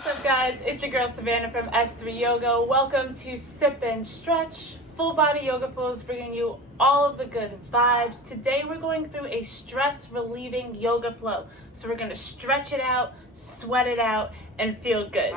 What's up, guys? It's your girl Savanna from S3 Yoga. Welcome to Sip and Stretch. Full body yoga flows bringing you all of the good vibes. Today we're going through a stress relieving yoga flow. So we're going to stretch it out, sweat it out, and feel good.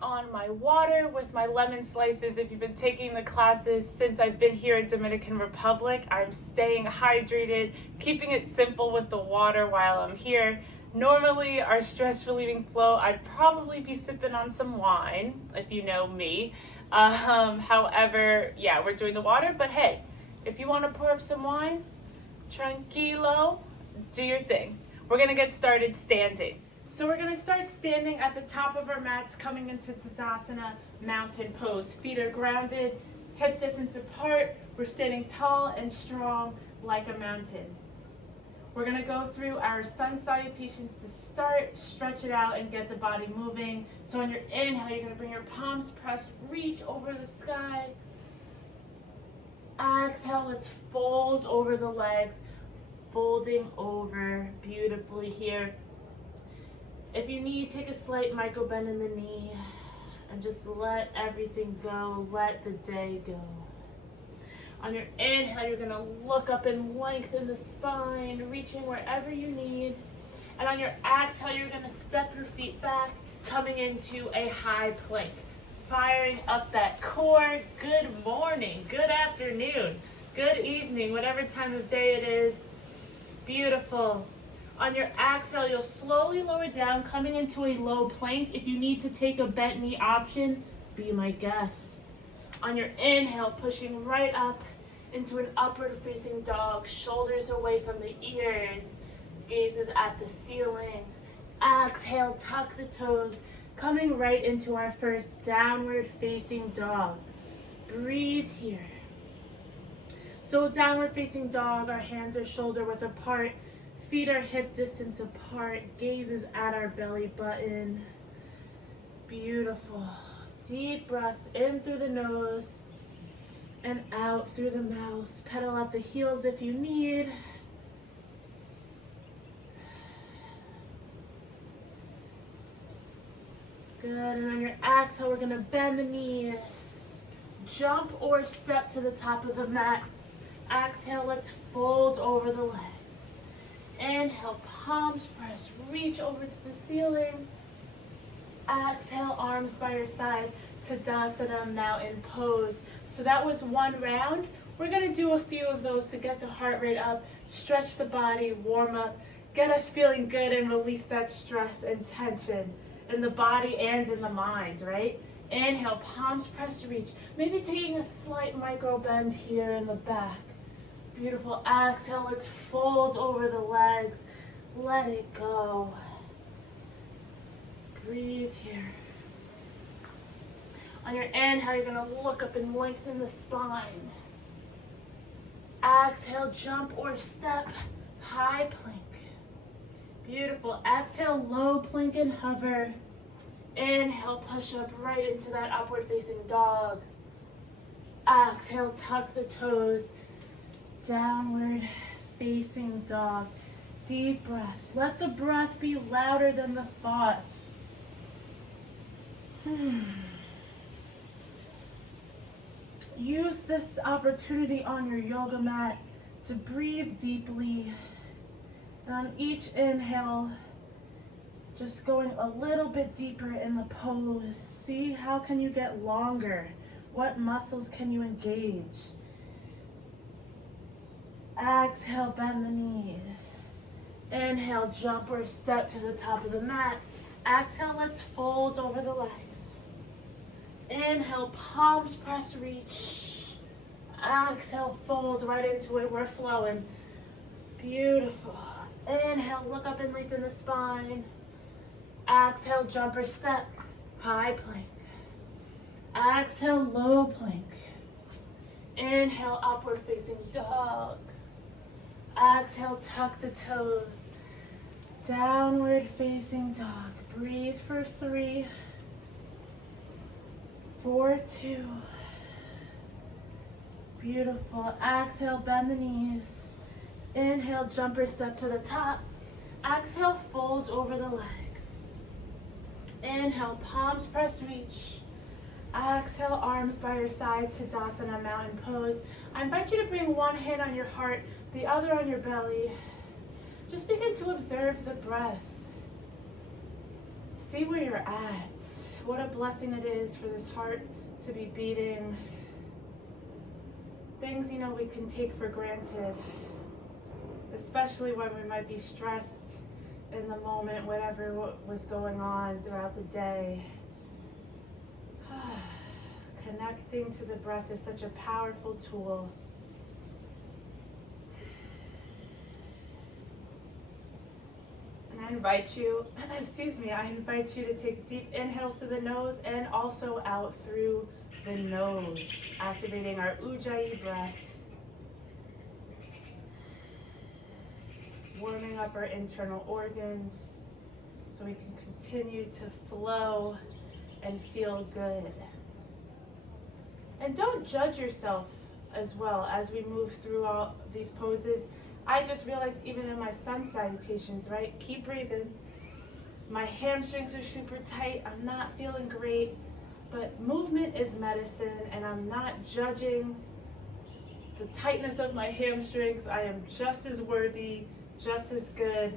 On my water with my lemon slices. If you've been taking the classes since I've been here in Dominican Republic, I'm staying hydrated, keeping it simple with the water while I'm here. Normally, our stress relieving flow, I'd probably be sipping on some wine, if you know me. However, yeah, we're doing the water, but hey, if you want to pour up some wine, tranquilo, do your thing. We're gonna get started standing. So we're going to start standing at the top of our mats, coming into Tadasana, mountain pose. Feet are grounded, hip distance apart. We're standing tall and strong like a mountain. We're going to go through our sun salutations to start, stretch it out, and get the body moving. So on your inhale, you're going to bring your palms pressed, reach over the sky. Exhale, let's fold over the legs, folding over beautifully here. If you need, take a slight micro bend in the knee and just let everything go, let the day go. On your inhale, you're gonna look up and lengthen the spine, reaching wherever you need. And on your exhale, you're gonna step your feet back, coming into a high plank. Firing up that core. Good morning, good afternoon, good evening, whatever time of day it is. Beautiful. On your exhale, you'll slowly lower down, coming into a low plank. If you need to take a bent knee option, be my guest. On your inhale, pushing right up into an upward facing dog, shoulders away from the ears, gazes at the ceiling. Exhale, tuck the toes, coming right into our first downward facing dog. Breathe here. So downward facing dog, our hands are shoulder width apart. Feet are hip distance apart, gazes at our belly button. Beautiful. Deep breaths in through the nose and out through the mouth. Pedal out the heels if you need. Good, and on your exhale, we're gonna bend the knees. Jump or step to the top of the mat. Exhale, let's fold over the legs. Inhale, palms press, reach over to the ceiling. Exhale, arms by your side, Tadasana, mountain pose. So that was one round. We're gonna do a few of those to get the heart rate up, stretch the body, warm up, get us feeling good and release that stress and tension in the body and in the mind, right? Inhale, palms press, reach. Maybe taking a slight micro bend here in the back. Beautiful. Exhale, let's fold over the legs. Let it go. Breathe here. On your inhale, you're going to look up and lengthen the spine. Exhale, jump or step, high plank. Beautiful. Exhale, low plank and hover. Inhale, push up right into that upward facing dog. Exhale, tuck the toes. Downward facing dog. Deep breaths. Let the breath be louder than the thoughts. Use this opportunity on your yoga mat to breathe deeply. And on each inhale, just going a little bit deeper in the pose. See how can you get longer? What muscles can you engage? Exhale, bend the knees. Inhale, jump or step to the top of the mat. Exhale, let's fold over the legs. Inhale, palms press, reach. Exhale, fold right into it. We're flowing. Beautiful. Inhale, look up and lengthen the spine. Exhale, jumper step, high plank. Exhale, low plank. Inhale, upward facing dog. Exhale, tuck the toes. Downward facing dog. Breathe for 3, 4, 2. Beautiful. Exhale, bend the knees. Inhale, jumper step to the top. Exhale, fold over the legs. Inhale, palms press reach. Exhale, arms by your side, Tadasana, mountain pose. I invite you to bring one hand on your heart, the other on your belly. Just begin to observe the breath. See where you're at. What a blessing it is for this heart to be beating. Things, we can take for granted, especially when we might be stressed in the moment, whatever was going on throughout the day. Connecting to the breath is such a powerful tool. And I invite you to take deep inhales through the nose and also out through the nose, activating our Ujjayi breath, warming up our internal organs so we can continue to flow and feel good. And don't judge yourself as well as we move through all these poses. I just realized even in my sun salutations, right? Keep breathing. My hamstrings are super tight. I'm not feeling great, but movement is medicine, and I'm not judging the tightness of my hamstrings. I am just as worthy, just as good,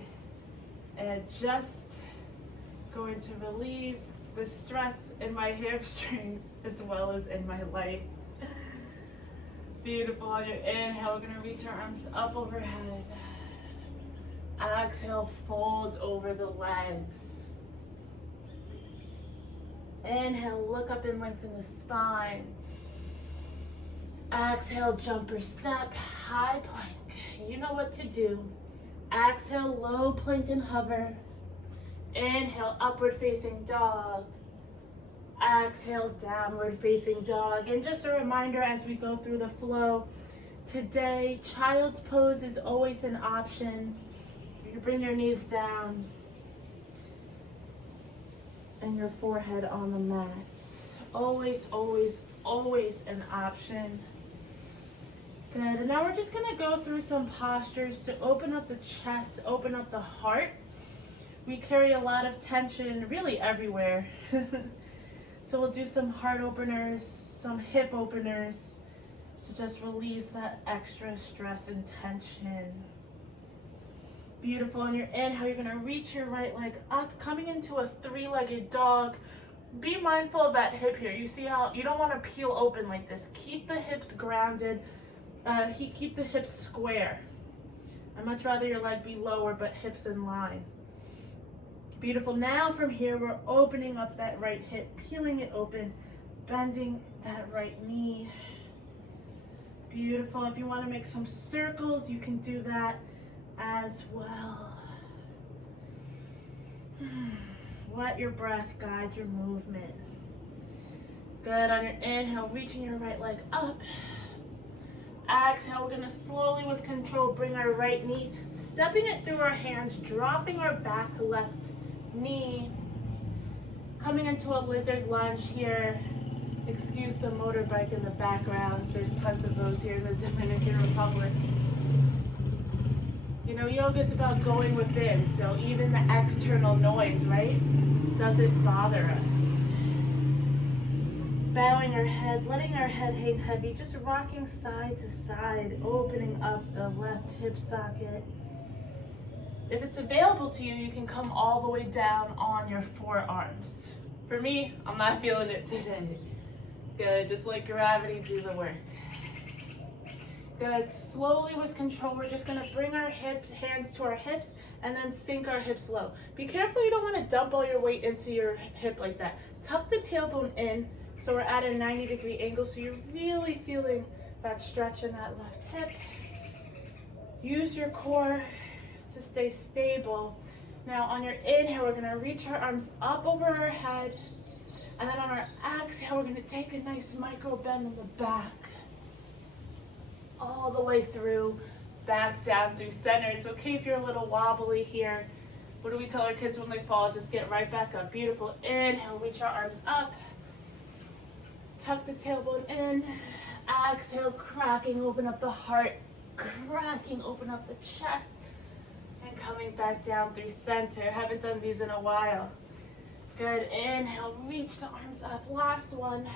and just going to relieve the stress in my hamstrings as well as in my life. Beautiful. On your inhale, we're going to reach our arms up overhead. Exhale, fold over the legs. Inhale, look up and lengthen the spine. Exhale, jumper step, high plank. You know what to do. Exhale, low plank and hover. Inhale, upward facing dog. Exhale, downward facing dog. And just a reminder as we go through the flow, today, child's pose is always an option. You bring your knees down and your forehead on the mat. Always, always, always an option. Good. And now we're just going to go through some postures to open up the chest, open up the heart. We carry a lot of tension really everywhere. So we'll do some heart openers, some hip openers to just release that extra stress and tension. Beautiful. On your inhale, you're going to reach your right leg up, coming into a three-legged dog. Be mindful of that hip here. You see how you don't want to peel open like this. Keep the hips grounded. Keep the hips square. I'd much rather your leg be lower, but hips in line. Beautiful. Now from here, we're opening up that right hip, peeling it open, bending that right knee. Beautiful. If you want to make some circles, you can do that as well. Let your breath guide your movement. Good. On your inhale, reaching your right leg up. Exhale, we're going to slowly with control bring our right knee, stepping it through our hands, dropping our back left knee, coming into a lizard lunge here. Excuse the motorbike in the background. There's tons of those here in the Dominican Republic. Yoga is about going within, so even the external noise, right, doesn't bother us. Bowing our head, letting our head hang heavy, just rocking side to side, opening up the left hip socket. If it's available to you, you can come all the way down on your forearms. For me, I'm not feeling it today. Good, just let gravity do the work. Good, slowly with control, we're just gonna bring our hands to our hips and then sink our hips low. Be careful you don't wanna dump all your weight into your hip like that. Tuck the tailbone in so we're at a 90-degree angle so you're really feeling that stretch in that left hip. Use your core to stay stable. Now on your inhale, we're gonna reach our arms up over our head. And then on our exhale, we're gonna take a nice micro bend in the back. All the way through, back down through center. It's okay if you're a little wobbly here. What do we tell our kids when they fall? Just get right back up. Beautiful. Inhale, reach our arms up. Tuck the tailbone in. Exhale, cracking, open up the heart. Cracking, open up the chest. And coming back down through center. Haven't done these in a while. Good. Inhale, reach the arms up. Last one.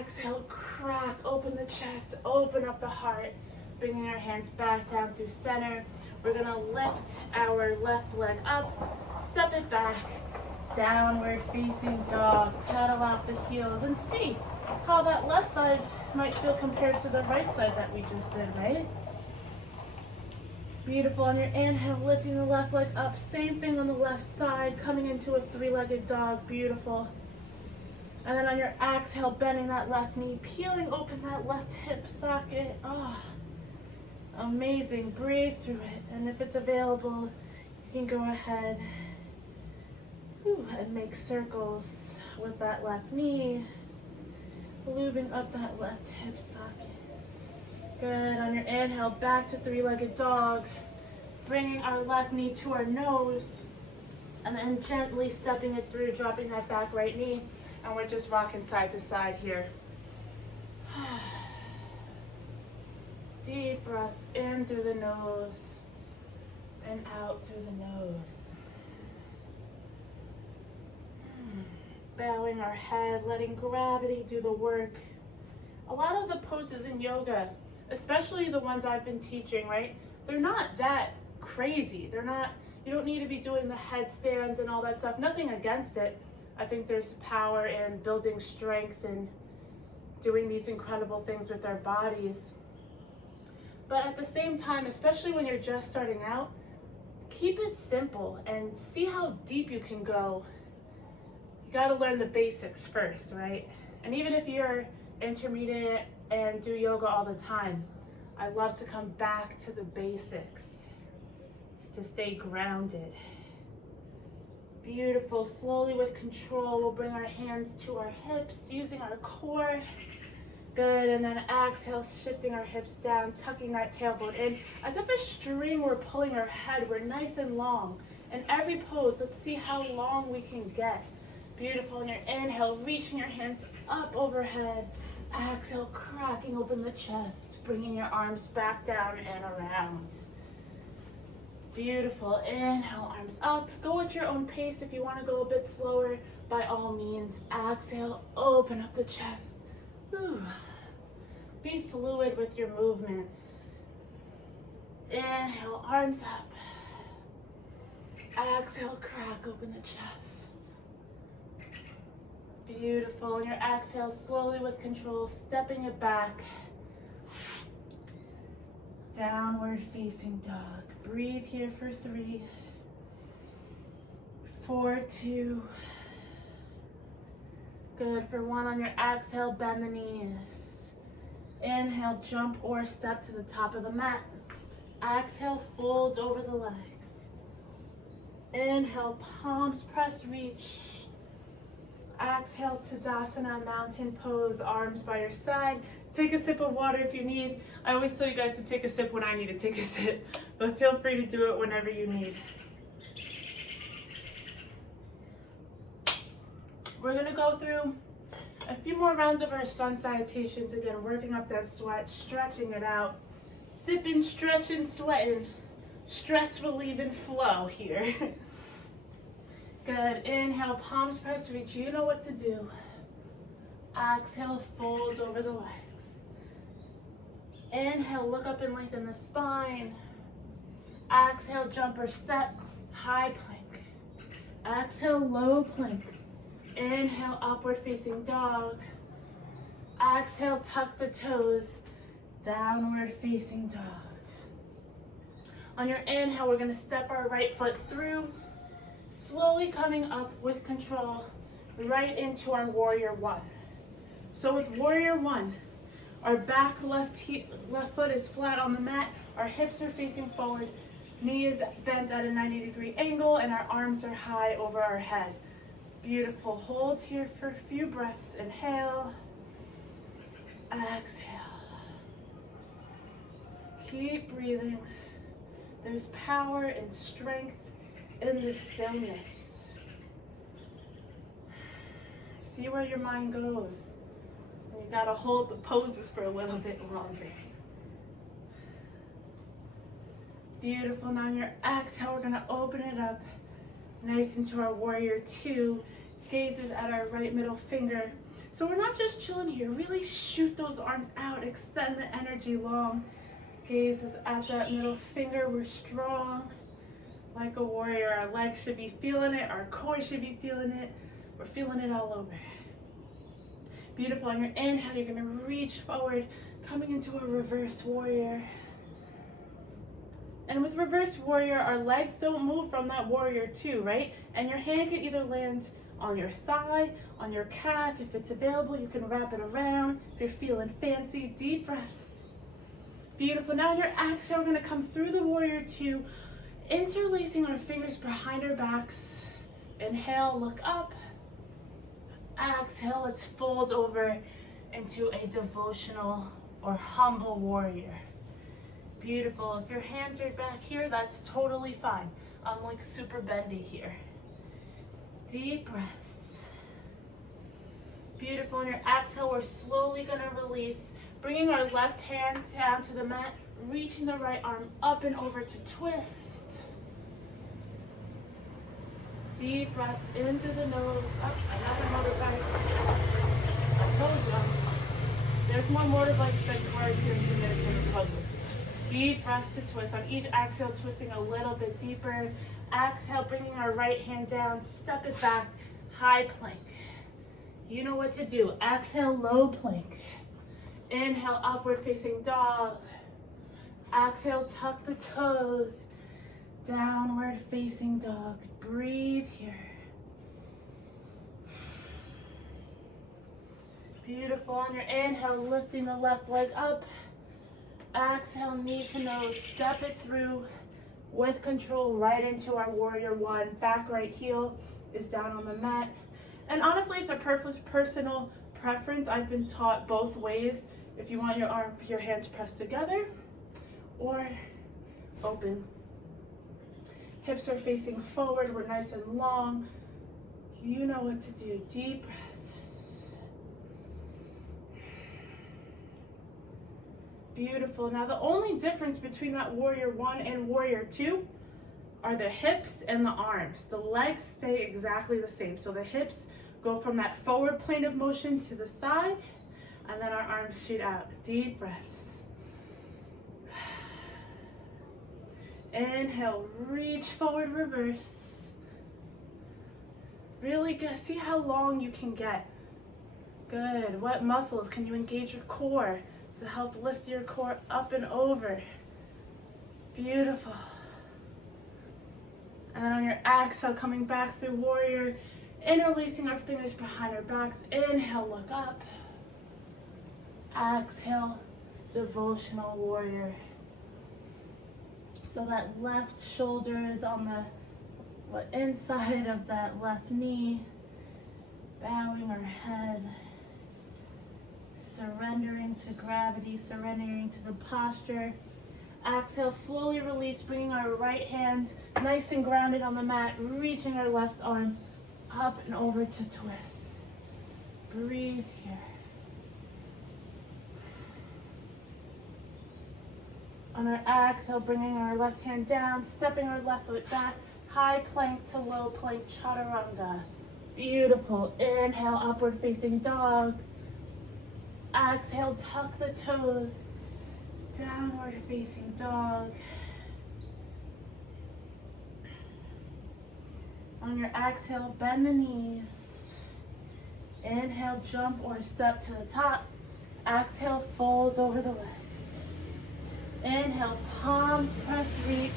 Exhale, crack, open the chest, open up the heart. Bringing our hands back down through center. We're gonna lift our left leg up, step it back, downward facing dog. Pedal out the heels and see how that left side might feel compared to the right side that we just did, right? Beautiful. On your inhale, lifting the left leg up. Same thing on the left side, coming into a three-legged dog. Beautiful. And then on your exhale, bending that left knee, peeling open that left hip socket. Oh, amazing. Breathe through it. And if it's available, you can go ahead and make circles with that left knee, lubing up that left hip socket. Good. On your inhale, back to three-legged dog, bringing our left knee to our nose, and then gently stepping it through, dropping that back right knee. And we're just rocking side to side here. Deep breaths in through the nose and out through the nose. Bowing our head, letting gravity do the work. A lot of the poses in yoga, especially the ones I've been teaching, right? They're not that crazy. You don't need to be doing the headstands and all that stuff. Nothing against it. I think there's power in building strength and doing these incredible things with our bodies. But at the same time, especially when you're just starting out, keep it simple and see how deep you can go. You gotta learn the basics first, right? And even if you're intermediate and do yoga all the time, I love to come back to the basics to stay grounded. Beautiful. Slowly with control, we'll bring our hands to our hips using our core. Good. And then exhale, shifting our hips down, tucking that tailbone in. As if a string we're pulling our head. We're nice and long. In every pose, let's see how long we can get. Beautiful. On your inhale, reaching your hands up overhead. Exhale, cracking open the chest, bringing your arms back down and around. Beautiful. Inhale, arms up. Go at your own pace. If you want to go a bit slower, by all means. Exhale, open up the chest. Whew. Be fluid with your movements. Inhale, arms up. Exhale, crack open the chest. Beautiful. On your exhale, slowly with control, stepping it back. Downward facing dog. Breathe here for 3, 4, 2. Good. For 1, on your exhale, bend the knees. Inhale, jump or step to the top of the mat. Exhale, fold over the legs. Inhale, palms press, reach. Exhale, Tadasana, mountain pose, arms by your side. Take a sip of water if you need. I always tell you guys to take a sip when I need to take a sip, but feel free to do it whenever you need. We're gonna go through a few more rounds of our sun salutations. Again, working up that sweat, stretching it out. Sipping, stretching, sweating. Stress relieving flow here. Good. Inhale, palms press, reach. You know what to do. Exhale, fold over the legs. Inhale, look up and lengthen the spine. Exhale, jump or step, high plank. Exhale, low plank. Inhale, upward facing dog. Exhale, tuck the toes, downward facing dog. On your inhale, we're gonna step our right foot through, slowly coming up with control, right into our warrior 1. So with warrior 1, our back left foot is flat on the mat, our hips are facing forward, Knee is bent at a 90-degree angle and our arms are high over our head. Beautiful. Hold here for a few breaths. Inhale. Exhale. Keep breathing. There's power and strength in the stillness. See where your mind goes. You gotta hold the poses for a little bit longer. Beautiful. Now on your exhale, we're gonna open it up nice into our warrior two. Gazes at our right middle finger. So we're not just chilling here. Really shoot those arms out. Extend the energy long. Gazes at that middle finger. We're strong like a warrior. Our legs should be feeling it. Our core should be feeling it. We're feeling it all over. Beautiful. On your inhale, you're going to reach forward, coming into a reverse warrior. And with reverse warrior, our legs don't move from that warrior two, right? And your hand can either land on your thigh, on your calf. If it's available, you can wrap it around. If you're feeling fancy, deep breaths. Beautiful. Now on your exhale, we're going to come through the warrior two, interlacing our fingers behind our backs. Inhale, look up. Exhale, let's fold over into a devotional or humble warrior. Beautiful. If your hands are back here, that's totally fine. I'm like super bendy here. Deep breaths. Beautiful. On your exhale, we're slowly going to release, bringing our left hand down to the mat, reaching the right arm up and over to twist. Deep breaths in through the nose. Up, another motorbike. I told you. There's more motorbikes than cars here in Dominican Republic. Deep breaths to twist. On each exhale, twisting a little bit deeper. Exhale, bringing our right hand down. Step it back. High plank. You know what to do. Exhale, low plank. Inhale, upward facing dog. Exhale, tuck the toes. Downward facing dog. Breathe here. Beautiful. On your inhale, lifting the left leg up. Exhale, knee to nose. Step it through with control right into our warrior one. Back right heel is down on the mat. And honestly, it's a personal preference. I've been taught both ways. If you want your hands pressed together or open. Hips are facing forward. We're nice and long. You know what to do. Deep breaths. Beautiful. Now the only difference between that warrior one and warrior two are the hips and the arms. The legs stay exactly the same. So the hips go from that forward plane of motion to the side, and then our arms shoot out. Deep breaths. Inhale, reach forward, reverse. Really good. See how long you can get. Good. What muscles can you engage your core to help lift your core up and over? Beautiful. And then on your exhale, coming back through warrior, interlacing our fingers behind our backs. Inhale, look up. Exhale, devotional warrior. So that left shoulder is on the inside of that left knee. Bowing our head. Surrendering to gravity, surrendering to the posture. Exhale, slowly release, bringing our right hand nice and grounded on the mat, reaching our left arm up and over to twist. Breathe here. On our exhale, bringing our left hand down, stepping our left foot back, high plank to low plank, chaturanga. Beautiful. Inhale, upward facing dog. Exhale, tuck the toes. Downward facing dog. On your exhale, bend the knees. Inhale, jump or step to the top. Exhale, fold over the legs. Inhale, palms press, reach.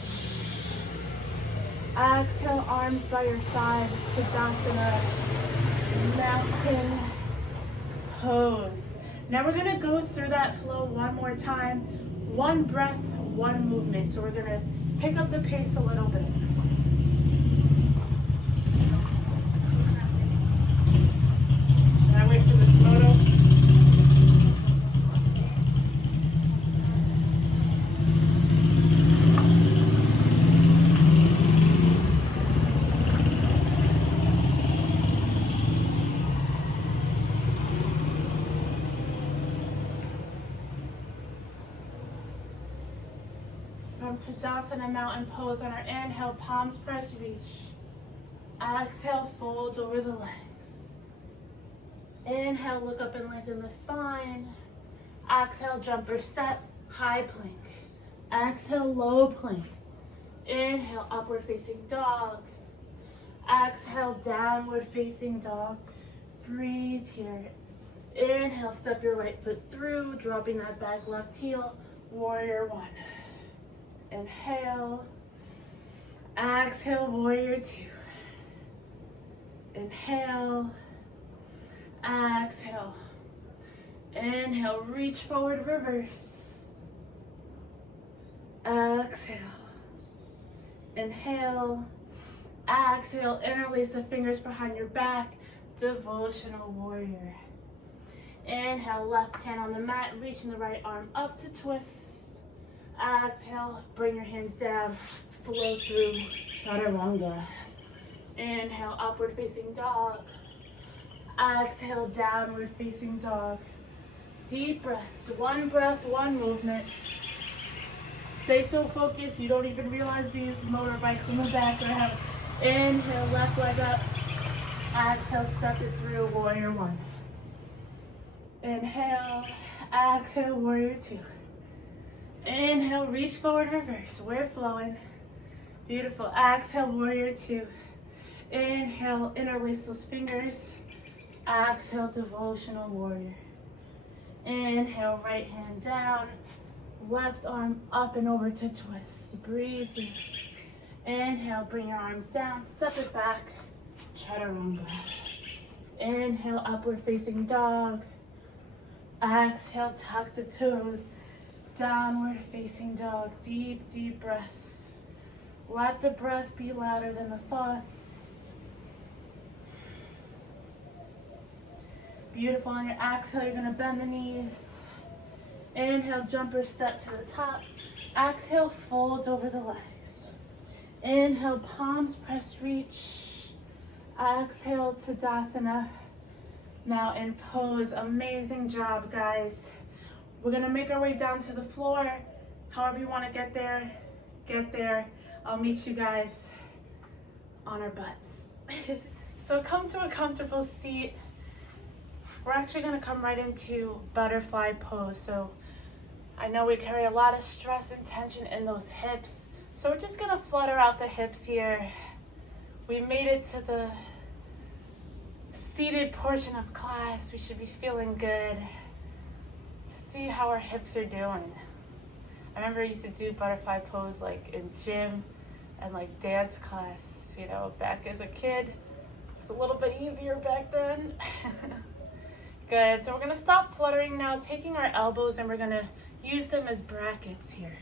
Exhale, arms by your side, Tadasana, mountain pose. Now we're gonna go through that flow one more time. One breath, one movement. So we're gonna Pick up the pace a little bit. Should I wait for this photo? From Tadasana Mountain Pose on our inhale, palms press, reach. Exhale, fold over the legs. Inhale, look up and lengthen the spine. Exhale, jumper step, high plank. Exhale, low plank. Inhale, upward facing dog. Exhale, downward facing dog. Breathe here. Inhale, step your right foot through, dropping that back left heel. Warrior one. Inhale. Exhale, warrior two. Inhale. Exhale. Inhale, reach forward, reverse. Exhale. Inhale. Exhale, interlace the fingers behind your back. Devotional warrior. Inhale, left hand on the mat, reaching the right arm up to twist. Exhale, bring your hands down, flow through chaturanga. Inhale, upward facing dog. Exhale, downward facing dog. Deep breaths, one breath, one movement. Stay so focused you don't even realize these motorbikes in the back are having. Inhale, left leg up. Exhale, step it through, warrior one. Inhale, exhale, warrior two. Inhale, reach forward, reverse. We're flowing. Beautiful. Exhale, warrior two. Inhale, interlace those fingers. Exhale, devotional warrior. Inhale, right hand down. Left arm up and over to twist. Breathe in. Inhale, bring your arms down. Step it back. Chaturanga. Inhale, upward facing dog. Exhale, tuck the toes. Downward facing dog. Deep, deep breaths. Let the breath be louder than the thoughts. Beautiful. On your exhale, you're going to bend the knees. Inhale, jumper step to the top. Exhale, fold over the legs. Inhale, palms press, reach. Exhale, Tadasana Mountain Pose. Amazing job, guys. We're gonna make our way down to the floor. However you wanna get there, get there. I'll meet you guys on our butts. So come to a comfortable seat. We're actually gonna come right into butterfly pose. So I know we carry a lot of stress and tension in those hips. So we're just gonna flutter out the hips here. We made it to the seated portion of class. We should be feeling good. See how our hips are doing. I remember I used to do butterfly pose like in gym and like dance class, you know, back as a kid. It was a little bit easier back then. Good, so we're gonna stop fluttering now, taking our elbows and we're gonna use them as brackets here.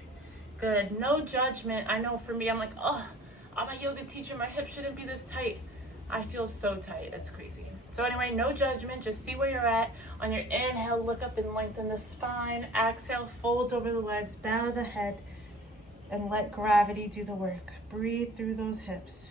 Good, no judgment. I know for me, I'm like, oh, I'm a yoga teacher, my hips shouldn't be this tight. I feel so tight, it's crazy. So anyway, no judgment, just see where you're at. On your inhale, look up and lengthen the spine. Exhale, fold over the legs, bow the head, and let gravity do the work. Breathe through those hips.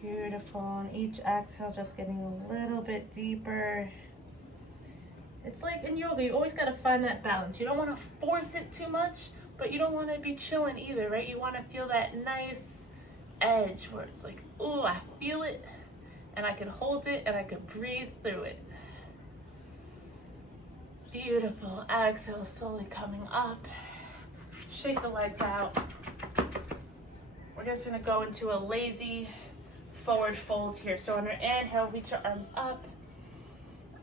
Beautiful. On each exhale, just getting a little bit deeper. It's like in yoga, you always got to find that balance. You don't want to force it too much, but you don't want to be chilling either, right? You want to feel that nice edge where it's like, ooh, I feel it, and I can hold it, and I can breathe through it. Beautiful. Exhale, slowly coming up. Shake the legs out. We're just going to go into a lazy forward fold here. So on your inhale, reach your arms up.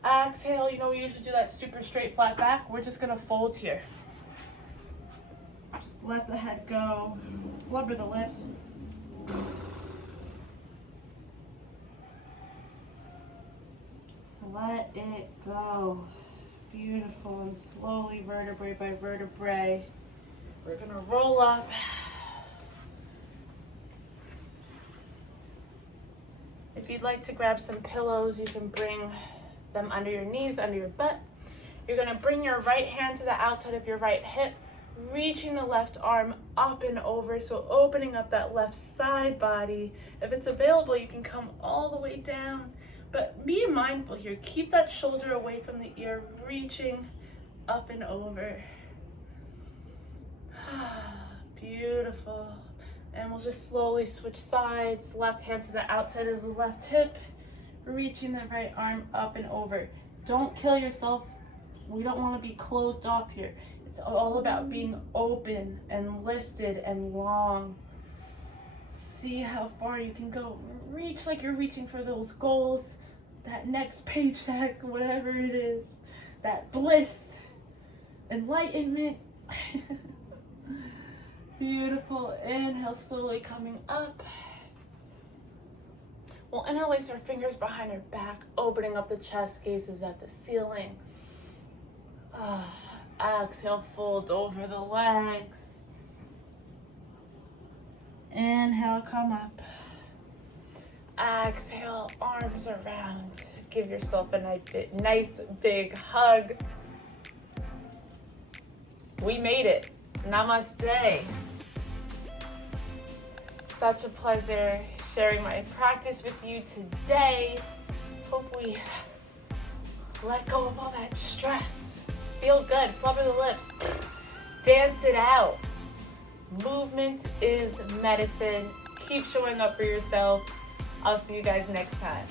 Exhale, you know we usually do that super straight flat back. We're just gonna fold here. Just let the head go. Blubber the lips. let it go. Beautiful. And slowly, vertebrae by vertebrae, we're gonna roll up. If you'd like to grab some pillows, you can bring them under your knees, under your butt. You're gonna bring your right hand to the outside of your right hip, reaching the left arm up and over, so opening up that left side body. If it's available, you can come all the way down, but be mindful here. Keep that shoulder away from the ear, reaching up and over. Beautiful. And we'll just slowly switch sides. Left hand to the outside of the left hip, reaching the right arm up and over. Don't kill yourself. We don't want to be closed off here. It's all about being open and lifted and long. See how far you can go. Reach like you're reaching for those goals, that next paycheck, whatever it is, that bliss, enlightenment. Beautiful. Inhale, slowly coming up. We'll interlace our fingers behind our back, opening up the chest, gazes at the ceiling. Exhale, fold over the legs. Inhale, come up. Exhale, arms around. Give yourself a nice big hug. We made it. Namaste. Such a pleasure sharing my practice with you today. Hope we let go of all that stress. Feel good, flubber the lips. Dance it out. Movement is medicine. Keep showing up for yourself. I'll see you guys next time.